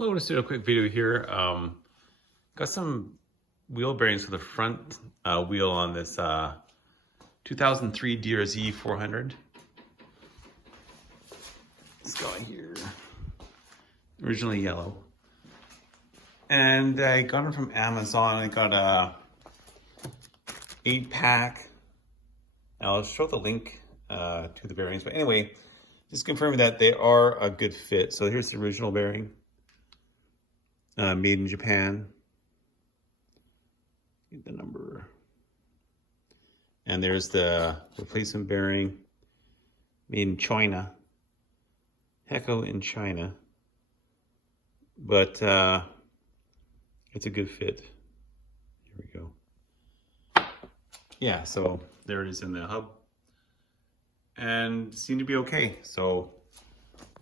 Hello, just doing a quick video here. Got some wheel bearings for the front wheel on this 2003 DRZ400. It's going here. Originally yellow. And I got them from Amazon. I got a 8-pack. I'll show the link to the bearings. But anyway, just confirming that they are a good fit. So here's the original bearing. Made in Japan. Get the number. And there's the replacement bearing. Made in China. Hecko in China. But it's a good fit. Here we go. Yeah, so there it is in the hub. And seemed to be okay. So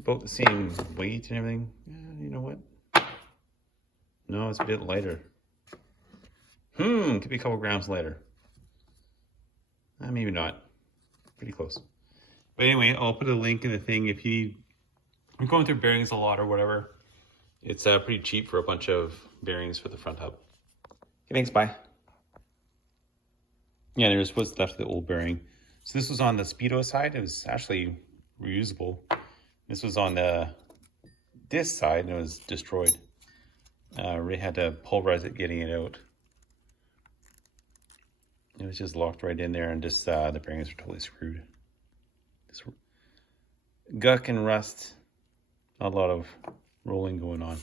about the same weight and everything. You know what? No, it's a bit lighter. Could be a couple grams lighter. Maybe not. Pretty close. But anyway, I'll put a link in the thing if you're going through bearings a lot or whatever. It's pretty cheap for a bunch of bearings for the front hub. Okay, thanks, bye. Yeah, there's what's left of the old bearing. So this was on the Speedo side. It was actually reusable. This was on this side and it was destroyed. Ray had to pulverize it getting it out. It was just locked right in there and just the bearings were totally screwed. Just guck and rust. Not a lot of rolling going on.